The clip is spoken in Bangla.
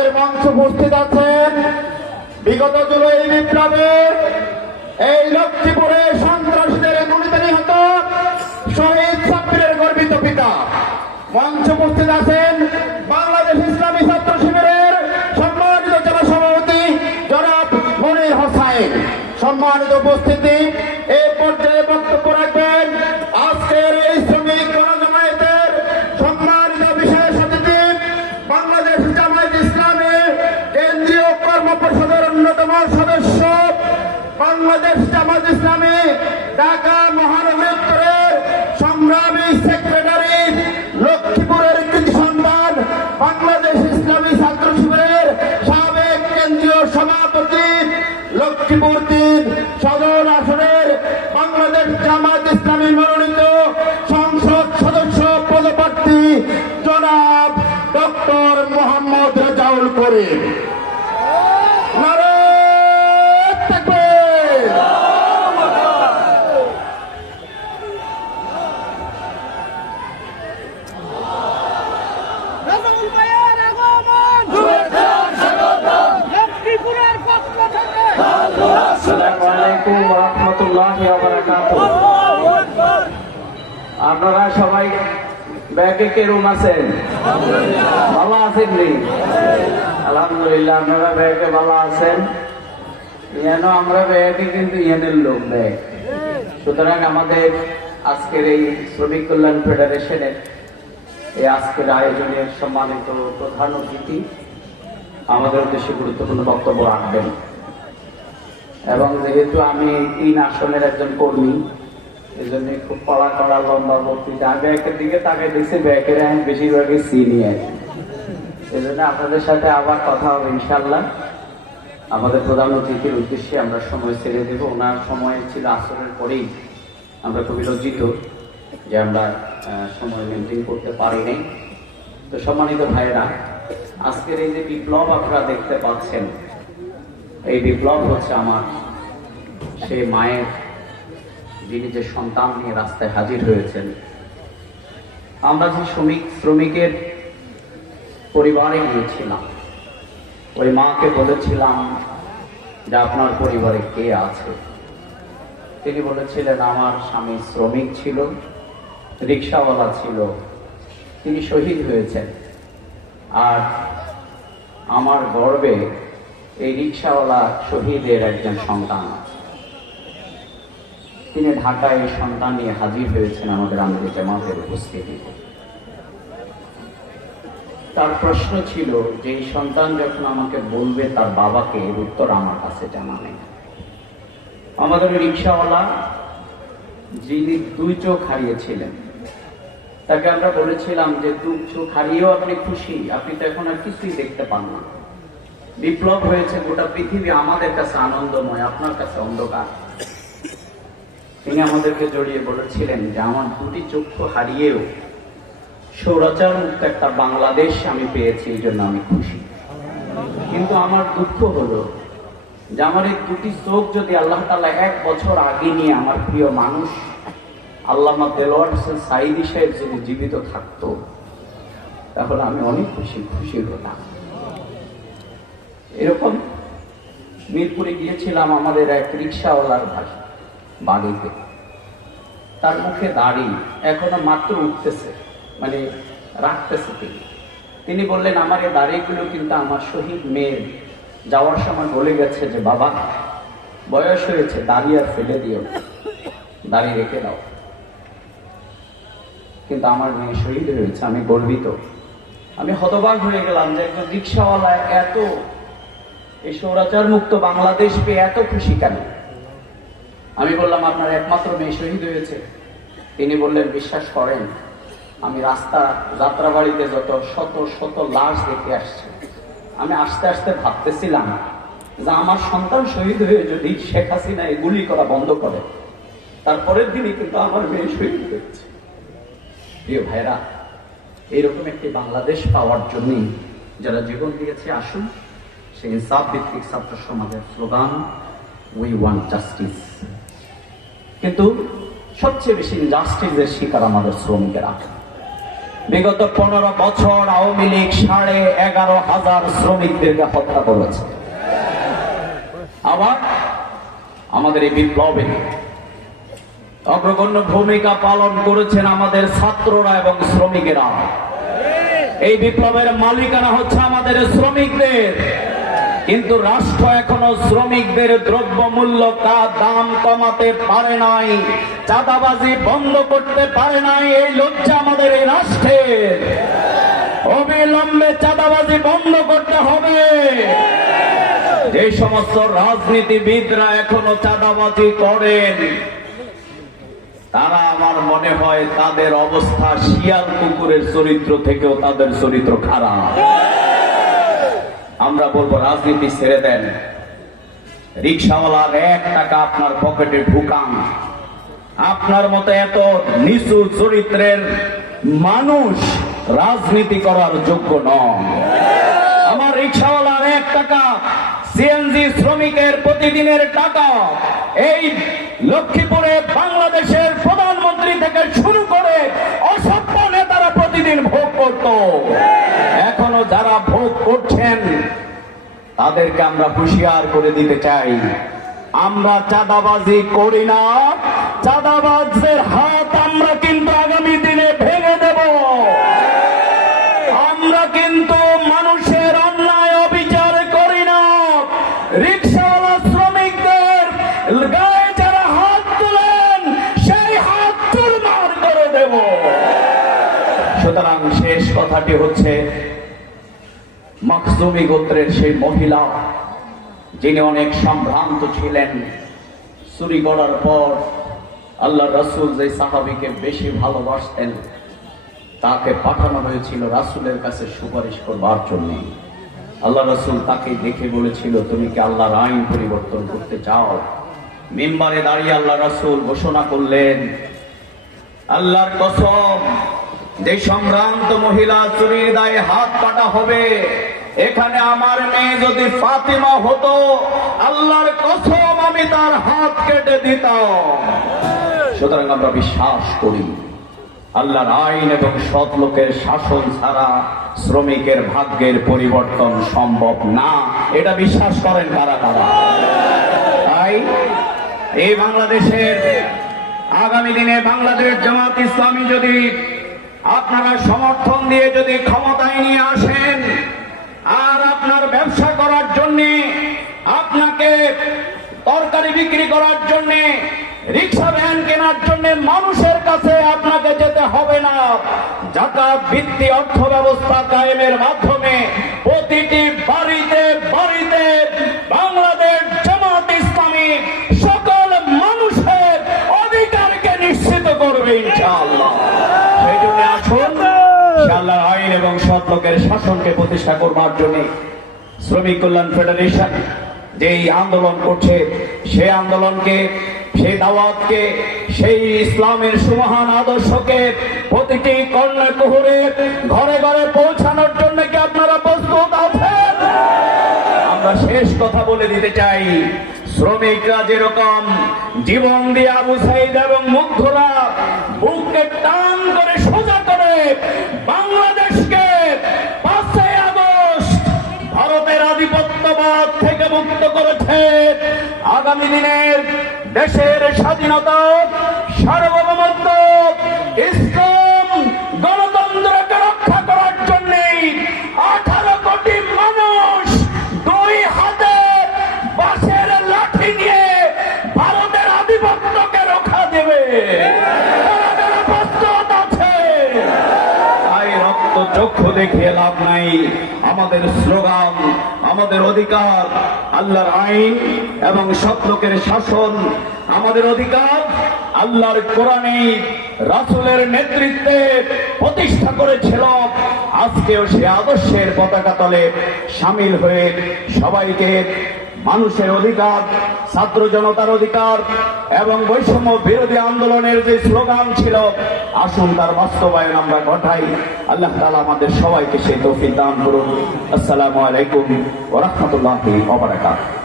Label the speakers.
Speaker 1: আমাদের মঞ্চ উপস্থিত আছেন। বিগত জুলাই বিপ্লবে এই লক্ষ্মীপুরে সন্ত্রাসীদের গুলিতে নিহত শহীদ সাব্বিরের গর্বিত পিতা। মঞ্চ উপস্থিত আছেন বাংলাদেশ ইসলামী ছাত্র শিবিরের সম্মানিত জেলা সভাপতি জনাব মনির হোসাইন। সম্মানিত উপস্থিতি ঢাকা মহানগর উত্তরের সংগ্রামী সেক্রেটারি লক্ষ্মীপুরের কৃতি সন্তান বাংলাদেশ ইসলামী ছাত্র শিবিরের সাবেক কেন্দ্রীয় সভাপতি লক্ষ্মীপুর তিন সদর আসনের বাংলাদেশ জামাত ইসলামী মনোনীত সংসদ সদস্য পদপ্রার্থী জনাব ডক্টর মোহাম্মদ রেজাউল করিম।
Speaker 2: আপনারা সবাই ব্যাগে কে রুম আছেন ভালো আছেন নি? আলহামদুলিল্লাহ, আপনারা ব্যাগে ভালো আছেন? যেন আমরা ব্যাগে কিন্তু ইয়েনের লোক ব্যাগ। সুতরাং আমাদের আজকের এই শ্রমিক কল্যাণ ফেডারেশনের এই আজকের আয়োজনের সম্মানিত প্রধান অতিথি আমাদের উদ্দেশ্যে গুরুত্বপূর্ণ বক্তব্য রাখবেন। এবং যেহেতু আমি তিন আসনের একজন কর্মী এই জন্য খুব কড়া কড়া লম্বা বক্তৃতা আমি ব্যাকের দিকে তাকে দেখছি ব্যাকের আমি বেশিরভাগই কি। এই জন্য আপনাদের সাথে আবার কথা হবে ইনশাল্লাহ আমাদের প্রধান অতিথির উদ্দেশ্যে আমরা সময় ছেড়ে দেব। ওনার সময় ছিল আসরের পরেই আমরা খুবই লজ্জিত যে আমরা সময় মেনটেন করতে পারিনি তো সম্মানিত ভাইয়েরা, আজকের এই যে বিপ্লব আপনারা দেখতে পাচ্ছেন, এই বিপ্লব হচ্ছে আমার সেই মায়ের যিনি যে সন্তান নিয়ে রাস্তায় হাজির হয়েছেন। আমরা যে শ্রমিক, শ্রমিকের পরিবারে গিয়েছিলাম, ওই মাকে বলেছিলাম যে আপনার পরিবারে কে আছে? তিনি বলেছিলেন, আমার স্বামী শ্রমিক ছিল, রিক্সাওয়ালা ছিল, তিনি শহীদ হয়েছেন। আর আমার গর্বে এই রিক্সাওয়ালা শহীদের একজন সন্তান আছে। তিনি ঢাকায় সন্তান নিয়ে হাজির হয়েছেন আমাদের আমাদের জামাতের উপস্থিতিতে। তার প্রশ্ন ছিল যে এই সন্তান যখন আমাকে বলবে তার বাবাকে, এর উত্তর আমার কাছে জানা নেই। আমাদের রিক্সাওয়ালা, যিনি দুই চোখ হারিয়েছিলেন, তাকে আমরা বলেছিলাম যে দুই চোখ হারিয়েও আপনি খুশি, আপনি তো এখন আর কিছুই দেখতে পান না। বিপ্লব হয়েছে, গোটা পৃথিবী আমাদের কাছে আনন্দময়, আপনার কাছে অন্ধকার। তিনি আমাদেরকে জড়িয়ে বলেছিলেন যে আমার দুটি চক্ষু হারিয়েও সৌরাচার মুক্ত একটা বাংলাদেশ আমি পেয়েছি, এই জন্য আমি খুশি। কিন্তু আমার দুঃখ হলো যে আমার এই দুটি চোখ যদি আল্লাহ তালা এক বছর আগে নিয়ে আমার প্রিয় মানুষ আল্লামা দেলোয়ার হোসেন সাইদি সাহেব যদি জীবিত থাকতো, তাহলে আমি অনেক খুশি খুশি হতাম। এরকম মিরপুরে গিয়েছিলাম আমাদের এক রিক্সাওয়ালার বাড়ি বাড়িতে তার মুখে দাড়ি এখনও মাত্র উঠতেছে মানে রাখতেছে তিনি। তিনি বললেন, আমার এই দাড়িগুলো কিন্তু আমার শহীদ মেয়ের যাওয়ার সময় বলে গেছে যে, বাবা, বয়স হয়েছে, দাড়ি আর ফেলে দিও। দাড়ি রেখে দাও। কিন্তু আমার মেয়ে শহীদ হয়েছে, আমি গর্বিত। আমি হতবাক হয়ে গেলাম যে একজন রিক্সাওয়ালা এত, এই সৌরাচার মুক্ত বাংলাদেশ পেয়ে এত খুশি কেন? আমি বললাম, আপনার একমাত্র মেয়ে শহীদ হয়েছে। তিনি বললেন, বিশ্বাস করেন, আমি রাস্তা যাত্রাবাড়িতে যত শত শত লাশ দেখে আসছি। আমি আস্তে আস্তে ভাবতেছিলাম যে আমার সন্তান শহীদ হয়ে যদি শেখ হাসিনা গুলি করা বন্ধ করে, তারপরের দিনই কিন্তু আমার মেয়ে শহীদ হয়েছে। প্রিয় ভাইরা এইরকম একটি বাংলাদেশ পাওয়ার জন্যই যারা জীবন দিয়েছে, আসুন, সেই ইনসাফ ভিত্তিক ছাত্র সমাজের স্লোগান উই ওয়ান্ট জাস্টিস কিন্তু সবচেয়ে বেশি জাস্টিসের শিকার আমাদের শ্রমিকেরা। বিগত পনেরো বছর আওয়ামী লীগ সাড়ে এগারো হাজার শ্রমিকদেরকে হত্যা করেছে। আবার আমাদের এই বিপ্লবে অগ্রগণ্য ভূমিকা পালন করেছেন আমাদের ছাত্ররা এবং শ্রমিকেরা। এই বিপ্লবের মালিকানা হচ্ছে আমাদের শ্রমিকদের। কিন্তু রাষ্ট্র এখনও শ্রমিকদের দ্রব্য মূল্য কা দাম কমাতে পারে নাই, চাঁদাবাজি বন্ধ করতে পারে নাই, এই লজ্জা আমাদের এই রাষ্ট্রের অবিলম্বে চাঁদাবাজি বন্ধ করতে হবে। যে সমস্ত রাজনীতিবিদরা এখনও চাঁদাবাজি করেন, তারা আমার মনে হয় তাদের অবস্থা শিয়াল কুকুরের চরিত্র থেকেও তাদের চরিত্র খারাপ। আমরা বলব রাজনীতি ছেড়ে দেন। রিক্সাওয়ালার এক টাকা আপনার পকেটে ঢুকান। আপনার মতো এত নিচু চরিত্রের মানুষ রাজনীতি করার যোগ্য নয় আমার রিক্সাওয়ালার এক টাকা সিএনজি শ্রমিকের প্রতিদিনের টাকা এই লক্ষ্মীপুরে বাংলাদেশের প্রধানমন্ত্রী থেকে শুরু করে অসভ্য নেতারা প্রতিদিন ভোগ করত এখনও যারা ভোগ করছেন তাদেরকে আমরা হুঁশিয়ার করে দিতে চাই। আমরা চাঁদাবাজি করি না। চাঁদাবাজের হাত আমরা কিন্তু আগামী দিনে ভেঙে দেব। আমরা কিন্তু মানুষের অন্যায় অবিচার করি না। রিক্সাওয়ালা শ্রমিকদের গায়ে যারা হাত তুলেন, সেই হাত চুরমার করে দেব। সুতরাং শেষ কথাটি হচ্ছে মখসুমি গোত্রের সেই মহিলা, যিনি অনেক সম্ভ্রান্ত ছিলেন, চুরি করার পর আল্লাহ রসুল যে সাহাবিকে বেশি ভালোবাসতেন, তাকে পাঠানো হয়েছিল রাসুলের কাছে সুপারিশ করবার জন্য। আল্লাহ রসুল তাকে দেখে বলেছিল, তুমি কি আল্লাহর আইন পরিবর্তন করতে চাও? মেম্বারে দাঁড়িয়ে আল্লাহ রসুল ঘোষণা করলেন, আল্লাহর কসম, যে সম্ভ্রান্ত মহিলা চুরির দায়ে হাত কাটা হবে এখানে আমার মেয়ে যদি ফাতিমা হতো, আল্লাহর কসম আমি তার হাত কেটে দিতাম। সুতরাং আমরা বিশ্বাস করি, আল্লাহর আইন এবং সৎ লোকের শাসন ছাড়া শ্রমিকের ভাগ্যের পরিবর্তন সম্ভব না। এটা বিশ্বাস করেন কারা কারা? তাই এই বাংলাদেশের আগামী দিনে বাংলাদেশ জামাত ইসলামী যদি আপনারা সমর্থন দিয়ে যদি ক্ষমতায় নিয়ে আসেন আর আপনার ব্যবসা করার জন্য আপনাকে তরকারি বিক্রি করার জন্য, রিক্সা ভ্যান কেনার জন্য মানুষের কাছে আপনাকে যেতে হবে না। জাকাত ভিত্তি অর্থ ব্যবস্থা কায়েমের মাধ্যমে প্রতিটি বাড়িতে বাড়িতে বাংলাদেশ জামাত ইসলামী সকল মানুষের অধিকারকে নিশ্চিত করবে ইনশাআল্লাহ। সেই জন্য আসুন আল্লাহর আইন এবং সৎ লোকের শাসনকে প্রতিষ্ঠা করবার জন্য শ্রমিক কল্যাণ ফেডারেশন যেই আন্দোলন করছে সেই আন্দোলনকে সেই দাওয়াতকে, সেই ইসলামের সুমহান আদর্শকে প্রতিটি কর্ণে কুহুরে ঘরে ঘরে পৌঁছানোর জন্য কি আপনারা প্রস্তুত আছেন? আমরা শেষ কথা বলে দিতে চাই। শ্রমিকরা যেরকম জীবন দিয়ে আবু সাইদ এবং মুগ্ধরা বুককে টান করে সোজা করে বাংলাদেশকে পাঁচই আগস্ট ভারতের আধিপত্যবাদ থেকে মুক্ত করেছে আগামী দিনের দেশের স্বাধীনতা, সার্বভৌমত্ব, ইসলাম, গণতন্ত্রকে রক্ষা করার জন্য আঠারো কোটি মানুষ দুই হাতে বাঁশের লাঠি নিয়ে ভারতের আধিপত্যকে রক্ষা দেবে। চক্ষু দেখিয়ে লাভ নাই। আমাদের স্লোগান আমাদের অধিকার, আল্লাহর আইন এবং সত্যকের শাসন আমাদের অধিকার, আল্লাহর কোরআনে রাসুলের নেতৃত্বে প্রতিষ্ঠা করেছিল। আজকেও সে আদর্শের পতাকা তলে সামিল হয়ে সবাইকে মানুষের অধিকার, ছাত্র জনতার অধিকার এবং বৈষম্য বিরোধী আন্দোলনের যে স্লোগান ছিল, আসুন তার বাস্তবায়ন আমরা ঘটাই। আল্লাহ তালা আমাদের সবাইকে সেই তৌফিক দান করুন। আসসালামু আলাইকুম ওরহমতুল্লাহ ওবরাকাত